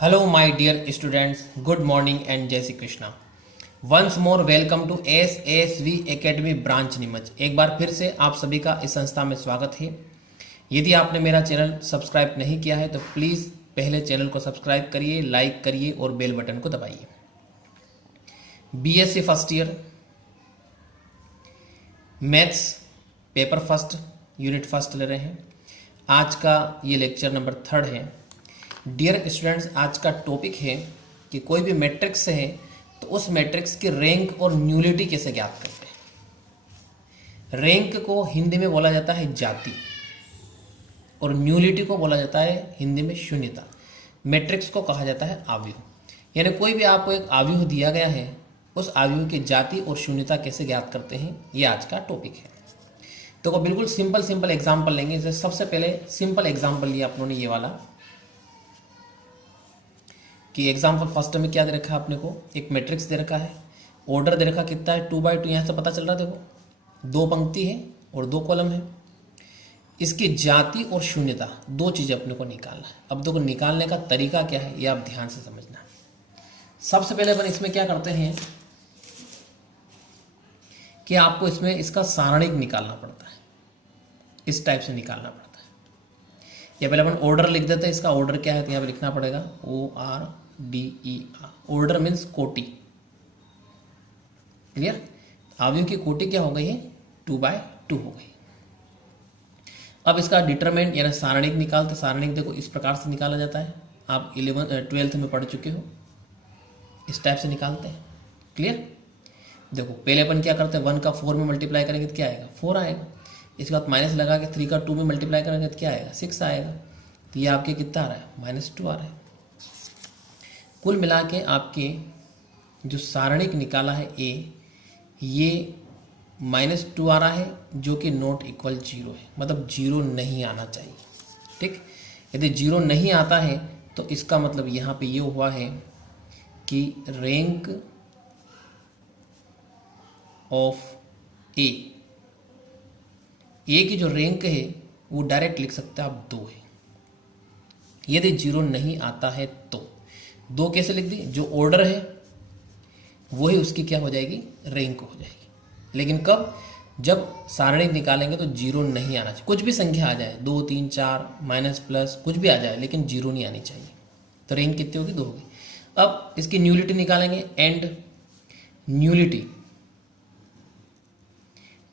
Hello, my dear students. Good morning and जय Shri Krishna. Once more welcome to SSV Academy branch Neemuch. एक बार फिर से आप सभी का इस संस्था में स्वागत है. यदि आपने मेरा चैनल सब्सक्राइब नहीं किया है तो प्लीज़ पहले चैनल को सब्सक्राइब करिए, लाइक करिए और बेल बटन को दबाइए. BSc first year maths paper first unit first ले रहे हैं. आज का ये लेक्चर नंबर 3 है. डियर स्टूडेंट्स, आज का टॉपिक है कि कोई भी मैट्रिक्स है तो उस मैट्रिक्स की रैंक और न्यूलिटी कैसे ज्ञात करते हैं. रैंक को हिंदी में बोला जाता है जाति और न्यूलिटी को बोला जाता है हिंदी में शून्यता. मैट्रिक्स को कहा जाता है आव्यूह. यानी कोई भी आपको एक आव्यूह दिया गया है, उस आव्यूह की जाति और शून्यता कैसे ज्ञात करते हैं, ये आज का टॉपिक है. तो बिल्कुल सिंपल एग्जाम्पल लेंगे. जैसे सबसे पहले सिंपल एग्जाम्पल लिया अपनों ने ये वाला कि एग्जाम्पल फर्स्ट में क्या दे रखा है अपने को, एक मैट्रिक्स दे रखा है, ऑर्डर दे रखा कितना है 2/2. यहाँ से पता चल रहा है, देखो 2 पंक्ति है और 2 कॉलम है. इसकी जाति और शून्यता दो चीज़ें अपने को निकालना है. अब देखो निकालने का तरीका क्या है ये आप ध्यान से समझना है. सबसे पहले अपन इसमें क्या करते हैं कि आपको इसमें इसका सारणिक निकालना पड़ता है. इस टाइप से निकालना पड़ता है. या पहले अपन ऑर्डर लिख देते हैं. इसका ऑर्डर क्या है तो यहाँ पे लिखना पड़ेगा ORDER. ऑर्डर मीन्स कोटि. क्लियर. आव्यूह की कोटि क्या हो गई है 2/2 हो गई. अब इसका डिटरमिनेंट यानी सारणिक निकालते. सारणिक देखो इस प्रकार से निकाला जाता है. आप 12th में पढ़ चुके हो. इस टाइप से निकालते हैं. क्लियर. देखो पहले अपन क्या करते हैं, 1 का 4 में मल्टीप्लाई करेंगे तो क्या आएगा 4 आएगा. इसके बाद माइनस लगा के 3 का 2 में मल्टीप्लाई करेंगे तो क्या आएगा 6 आएगा. तो ये आपके कितना आ रहा है -2 आ रहा है. कुल मिला के आपके जो सारणिक निकाला है ए, ये -2 आ रहा है जो कि नॉट इक्वल 0 है. मतलब 0 नहीं आना चाहिए. ठीक. यदि 0 नहीं आता है तो इसका मतलब यहाँ पे ये हुआ है कि रैंक ऑफ ए की जो रैंक है वो डायरेक्ट लिख सकते हैं आप 2 है. यदि 0 नहीं आता है तो 2 कैसे लिख दी, जो ऑर्डर है वही उसकी क्या हो जाएगी रैंक हो जाएगी. लेकिन कब, जब सारणिक निकालेंगे तो 0 नहीं आना चाहिए. कुछ भी संख्या आ जाए 2 3 4 माइनस प्लस कुछ भी आ जाए लेकिन 0 नहीं आनी चाहिए. तो रैंक कितनी होगी 2 होगी. अब इसकी न्यूलिटी निकालेंगे. एंड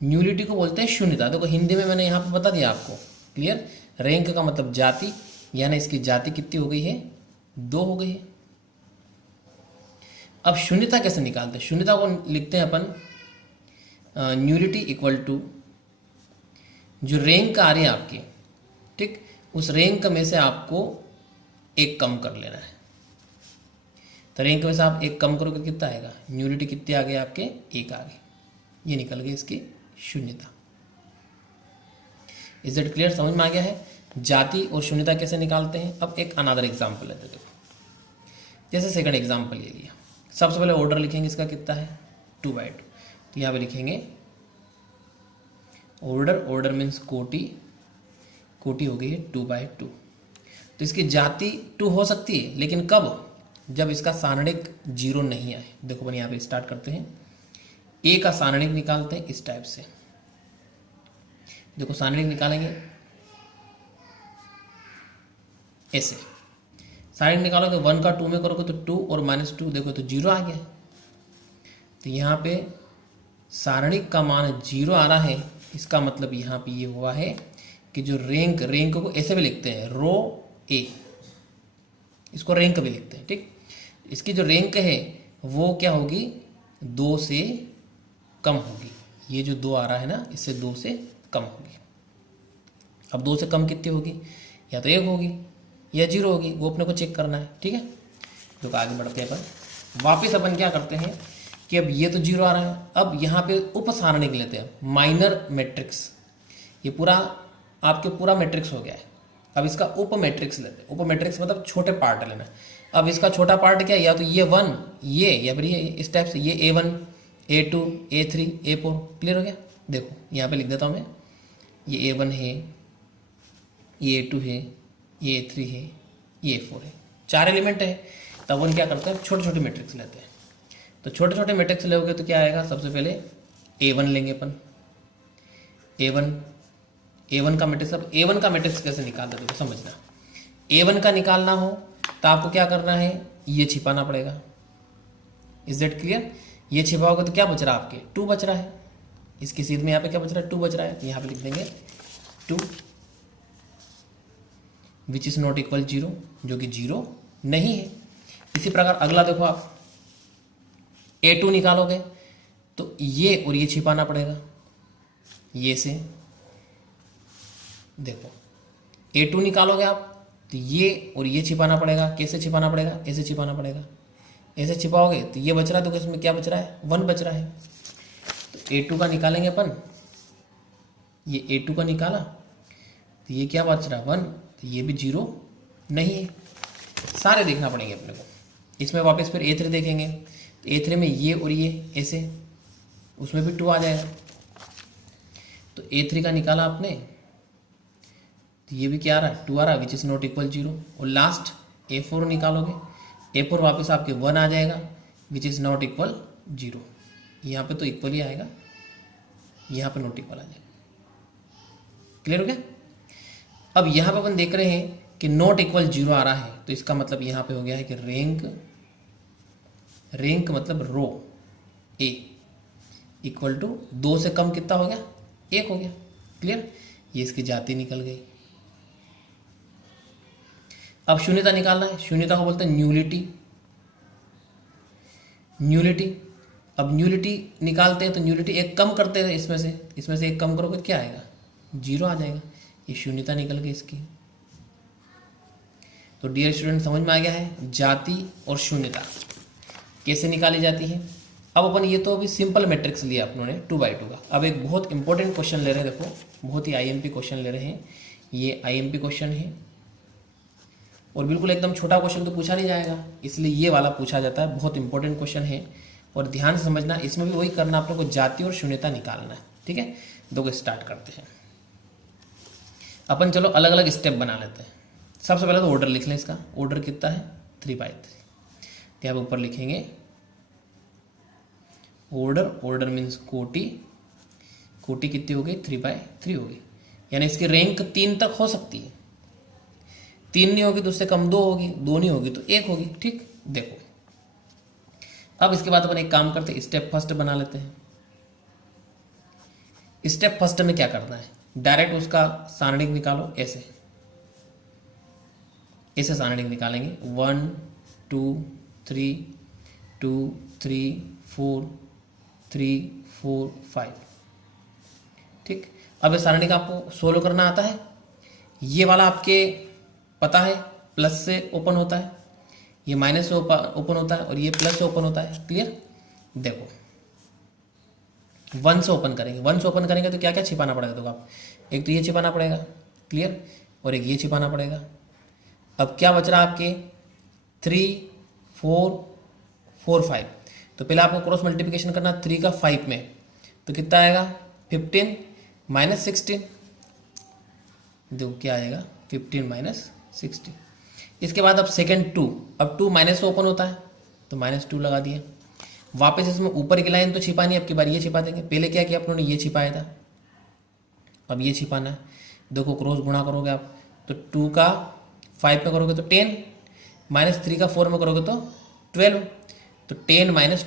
न्यूलिटी को बोलते हैं शून्यता. देखो हिंदी में मैंने यहाँ पे बता दिया आपको. क्लियर. रैंक का मतलब जाति, यानी इसकी जाति कितनी हो गई है 2 हो गई है. अब शून्यता कैसे निकालते हैं. शून्यता को लिखते हैं अपन न्यूलिटी इक्वल टू जो रैंक आ रही है आपकी, ठीक, उस रैंक में से आपको एक कम कर लेना है. तो रैंक में से आप एक कम करोगे कितना आएगा, न्यूलिटी कितनी आ गई आपके 1 आ गई. ये निकल गई इसकी शून्यता. Is it clear. समझ में आ गया है जाति और शून्यता कैसे निकालते हैं. अब एक अनदर एग्जाम्पल लेते देखो. जैसे सेकंड एग्जाम्पल ये लिया. सबसे पहले ऑर्डर लिखेंगे इसका कितना है 2/2. तो यहाँ पे लिखेंगे ऑर्डर मीन्स कोटि हो गई है 2/2. तो इसकी जाति 2 हो सकती है लेकिन कब, जब इसका सारणिक 0 नहीं आए. देखो अपन यहाँ पे स्टार्ट करते हैं. ए का सारणिक निकालते हैं इस टाइप से. देखो सारणिक निकालेंगे ऐसे. सारणिक निकालोगे 1 का 2 में करोगे तो 2 और -2 देखो तो 0 आ गया. तो यहाँ पे सारणिक का मान 0 आ रहा है. इसका मतलब यहाँ पे ये हुआ है कि जो रैंक को ऐसे भी लिखते हैं रो ए, इसको रैंक भी लिखते हैं. ठीक. इसकी जो रैंक है वो क्या होगी 2 से कम होगी. ये जो 2 आ रहा है ना, इससे 2 से कम होगी. अब 2 से कम कितनी होगी, या तो 1 होगी या 0 होगी. वो अपने को चेक करना है. ठीक है. तो आगे बढ़ते हैं अपन. वापस अपन क्या करते हैं कि अब ये तो 0 आ रहा है. अब यहाँ पे उप सारणिक लेते हैं माइनर मैट्रिक्स. ये पूरा आपके पूरा मैट्रिक्स हो गया है. अब इसका उप मैट्रिक्स लेते हैं. उप मैट्रिक्स मतलब छोटे पार्ट लेना है. अब इसका छोटा पार्ट क्या है, या तो ये 1 ये, या फिर ये इस टाइप से ये A1 A2 A3 A4. Clear हो गया. देखो यहाँ पे लिख देता हूँ मैं. ये A1 है, ये A2 है, ये A3 है, ये A4 है. 4 एलिमेंट है, तब अपन क्या करते हैं, छोटे छोटे मैट्रिक्स लेते हैं। तो छोटे छोटे मैट्रिक्स लोगे तो क्या आएगा, सबसे पहले A1 लेंगे अपन, A1 का मैट्रिक्स। अब A1 का मैट्रिक्स कैसे निकालते हैं, देखो समझना। A1 का निकालना हो तो आपको क्या करना है, ये छिपाना पड़ेगा। Is that clear? ये छिपाओगे तो क्या बच रहा है आपके, 2 बच रहा है। इसकी सीध में यहाँ पे क्या बच रहा है, 2 बच रहा है, तो यहाँ पे लिख देंगे 2 विच इज नॉट इक्वल 0, जो कि 0 नहीं है। इसी प्रकार अगला देखो आप, A2 निकालोगे तो ये और ये छिपाना पड़ेगा, ये से देखो A2 निकालोगे आप तो ये और ये छिपाना पड़ेगा। कैसे छिपाना पड़ेगा, ऐसे छिपाना पड़ेगा। ऐसे छिपाओगे तो ये बच रहा है, तो इसमें क्या बच रहा है, 1 बच रहा है। तो A2 का निकालेंगे अपन, ये A2 का निकाला तो ये क्या बच रहा है, 1, तो ये भी 0 नहीं है। सारे देखना पड़ेंगे अपने को। इसमें वापस फिर A3 देखेंगे तो A3 में ये और ये ऐसे, उसमें भी 2 आ जाएगा। तो A3 का निकाला आपने तो ये भी क्या आ रहा है, 2 आ रहा है, विच इज़ नॉट इक्वल 0। और लास्ट A4 निकालोगे, A4 वापस आपके 1 आ जाएगा, विच इज़ नॉट इक्वल 0। यहाँ पे तो इक्वल ही आएगा, यहाँ पे नॉट इक्वल आ जाएगा। क्लियर हो गया? अब यहाँ पे अपन देख रहे हैं कि नॉट इक्वल 0 आ रहा है, तो इसका मतलब यहाँ पे हो गया है कि रैंक मतलब रो A इक्वल टू 2 से कम कितना हो गया, 1 हो गया। क्लियर? ये इसकी जाति निकल गई। अब शून्यता निकालना है। शून्यता को बोलते हैं न्यूलिटी। अब न्यूलिटी निकालते हैं तो न्यूलिटी एक कम करते हैं, इसमें से एक कम करोगे तो क्या आएगा, 0 आ जाएगा। ये शून्यता निकल गई इसकी। तो डियर स्टूडेंट, समझ में आ गया है जाति और शून्यता कैसे निकाली जाती है। अब अपन ये तो अभी सिंपल मैट्रिक्स लिया अपनों ने 2x2 का। अब एक बहुत इंपॉर्टेंट क्वेश्चन ले रहे हैं, देखो बहुत ही IMP क्वेश्चन ले रहे हैं। ये IMP क्वेश्चन है और बिल्कुल एकदम छोटा क्वेश्चन तो पूछा नहीं जाएगा, इसलिए ये वाला पूछा जाता है। बहुत इंपॉर्टेंट क्वेश्चन है और ध्यान से समझना। इसमें भी वही करना, अपने को जाति और शून्यता निकालना है। ठीक है, दो स्टार्ट करते हैं अपन। चलो अलग अलग स्टेप बना लेते हैं। सबसे पहले तो ऑर्डर लिख लें। इसका ऑर्डर कितना है, 3/3। तो यहाँ ऊपर लिखेंगे ऑर्डर मीन्स कोटि कितनी हो गई, 3/3 हो गई। यानी इसकी रैंक 3 तक हो सकती है। 3 नहीं होगी तो उससे कम 2 होगी, 2 नहीं होगी तो 1 होगी। ठीक, देखो अब इसके बाद अपन एक काम करते हैं, स्टेप फर्स्ट बना लेते हैं। स्टेप फर्स्ट में क्या करना है, डायरेक्ट उसका सारणिक निकालो। ऐसे सारणिक निकालेंगे 1 2 3 2 3 4 3 4 5। ठीक, अब ये सारणिक आपको सोल्व करना आता है। ये वाला आपके पता है प्लस से ओपन होता है, ये माइनस से ओपन होता है और ये प्लस से ओपन होता है। क्लियर? देखो 1 से ओपन करेंगे। 1 से ओपन करेंगे तो क्या क्या छिपाना पड़ेगा, देखो आप, एक तो ये छिपाना पड़ेगा। क्लियर? और एक ये छिपाना पड़ेगा। अब क्या बच रहा है आपके 3 4 4 5। तो पहले आपको क्रॉस मल्टीप्लिकेशन करना 3 का 5 में, तो कितना आएगा 15 माइनस 16। देखो क्या आएगा 15 माइनस 16। इसके बाद अब सेकेंड 2, अब 2 माइनस से ओपन होता है तो -2 लगा दिया। वापस इसमें ऊपर की लाइन तो छिपानी, अब की बार ये छिपा देंगे। पहले क्या किया अपनों ने, ये छिपाया था, अब ये छिपाना है। देखो क्रॉस गुणा करोगे आप तो 2 का 5 में करोगे तो 10, -3 का 4 में करोगे तो 12, तो 10 माइनस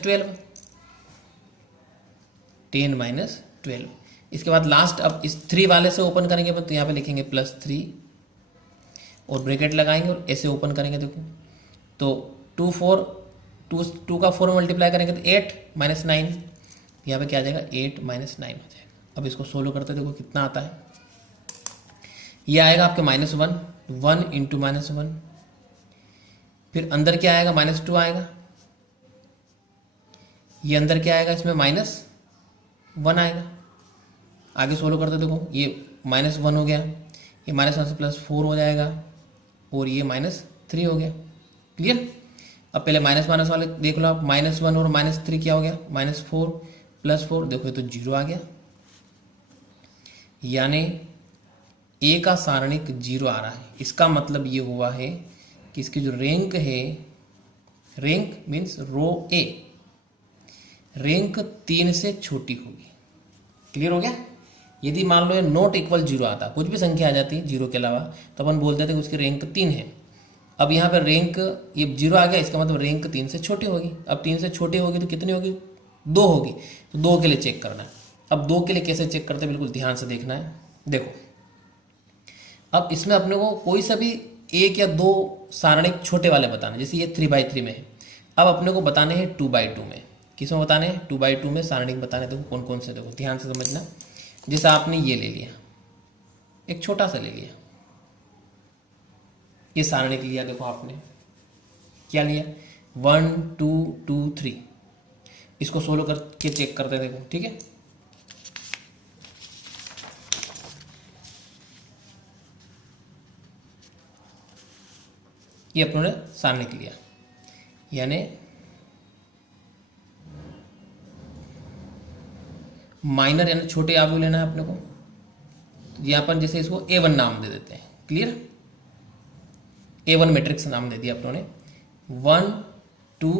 12। इसके बाद लास्ट अब इस 3 वाले से ओपन करेंगे तो यहाँ पे लिखेंगे +3 और ब्रैकेट लगाएंगे और ऐसे ओपन करेंगे। देखो तो 2 का 4 मल्टीप्लाई करेंगे तो 8 माइनस 9, यहाँ पे क्या आ जाएगा 8 माइनस 9 हो जाएगा। अब इसको सोल्व करते देखो कितना आता है। ये आएगा आपके -1, 1 इंटू -1। फिर अंदर क्या आएगा, -2 आएगा। ये अंदर क्या आएगा, इसमें -1 आएगा। आगे सोल्व करते देखो, ये -1 हो गया, ये -1 से +4 हो जाएगा और ये -3 हो गया। क्लियर? अब पहले माइनस वाले देख लो आप, -1 और -3 क्या हो गया, -4 +4। देखो ये तो 0 आ गया, यानी A का सारणिक 0 आ रहा है। इसका मतलब ये हुआ है कि इसकी जो रैंक है, रैंक मीन्स रो ए, रैंक 3 से छोटी होगी। क्लियर हो गया? यदि मान लो ये नॉट इक्वल 0 आता, कुछ भी संख्या आ जाती 0 के अलावा, तो अपन बोलते थे कि उसकी रैंक 3 है। अब यहाँ पर रैंक ये 0 आ गया, इसका मतलब रैंक 3 से छोटी होगी। अब 3 से छोटी होगी तो कितनी होगी? 2 होगी। तो 2 के लिए चेक करना है। अब 2 के लिए कैसे चेक करते हैं, बिल्कुल ध्यान से देखना है। देखो, अब इसमें अपने को कोई सा भी 1 या 2 सारणिक छोटे वाले बताने, जैसे ये 3/3 में है। अब अपने को बताने हैं 2/2 में। किस में बताने हैं? 2/2 में सारणिक बताने। देखो कौन कौन से, देखो ध्यान से समझना। जैसे आपने ये ले लिया, एक छोटा सा ले लिया, ये सारणिक लिया। देखो आपने क्या लिया? 1 2 2 3। इसको सोल्व करके चेक करते हैं। देखो ठीक है, ये अपनों ने सारणिक लिया, यानी माइनर यानी छोटे आव्यूह लेना है अपने को। यहाँ पर जैसे इसको A1 नाम दे देते हैं। क्लियर? A1 मैट्रिक्स नाम दे दिया अपनों ने। 1 2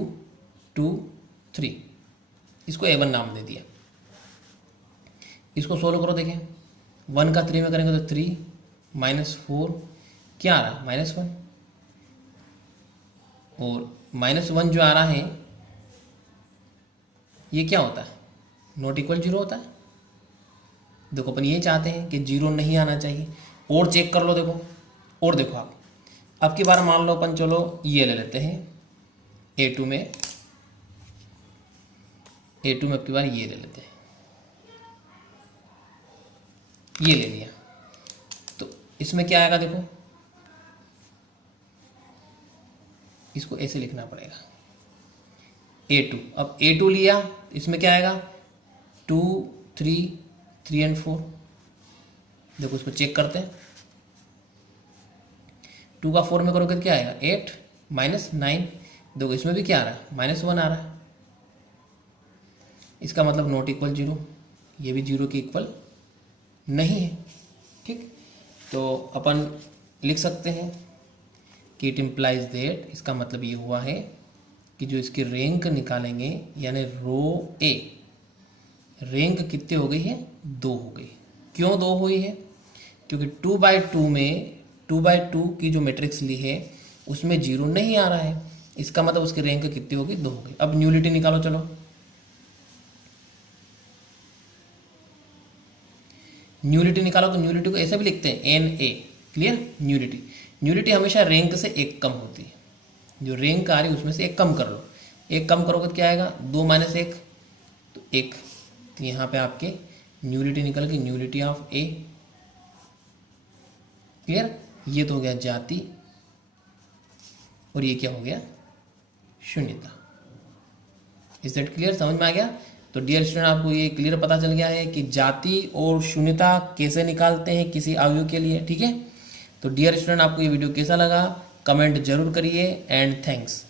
2 3, इसको A1 नाम दे दिया। इसको सोल्व करो। देखें 1 का 3 में करेंगे तो 3 -4 क्या आ रहा है? -1। और -1 जो आ रहा है ये क्या होता है? नॉट इक्वल 0 होता है। देखो अपन ये चाहते हैं कि 0 नहीं आना चाहिए। और चेक कर लो। देखो और देखो आप, अब की बार मान लो अपन चलो ये ले लेते हैं A2 में अब की बार ये ले लेते हैं, ये ले लिया। तो इसमें क्या आएगा? देखो इसको ऐसे लिखना पड़ेगा A2। अब A2 लिया, इसमें क्या आएगा? 2 3 3 और 4। देखो इसको चेक करते हैं। 2 का 4 में करोगे तो क्या आएगा? 8 -9। देखो इसमें भी क्या आ रहा है? -1 आ रहा है। इसका मतलब नॉट इक्वल 0, ये भी 0 के इक्वल नहीं है। ठीक, तो अपन लिख सकते हैं कि इट इम्प्लाइज दैट, इसका मतलब ये हुआ है कि जो इसकी रैंक निकालेंगे, यानी रो ए रैंक कितनी हो गई है? 2 हो गई। क्यों 2 हुई है? क्योंकि 2/2 में 2/2 की जो मैट्रिक्स ली है उसमें 0 नहीं आ रहा है। इसका मतलब उसकी रैंक कितनी होगी? 2 हो गई। अब न्यूलिटी निकालो। चलो न्यूलिटी निकालो। तो न्यूलिटी को ऐसे भी लिखते हैं NA। क्लियर? न्यूलिटी हमेशा रैंक से 1 कम होती है। जो रैंक आ रही है उसमें से 1 कम कर लो। 1 कम करोगे तो क्या आएगा? 2 - 1 तो 1। तो यहाँ पे आपके न्यूलिटी निकल गई, न्यूलिटी ऑफ A। क्लियर? ये तो हो गया जाति, और ये क्या हो गया? शून्यता। Is that clear? समझ में आ गया? तो डियर स्टूडेंट, आपको ये क्लियर पता चल गया है कि जाति और शून्यता कैसे निकालते हैं किसी आयु के लिए। ठीक है, तो डियर स्टूडेंट, आपको ये वीडियो कैसा लगा कमेंट जरूर करिए, एंड थैंक्स।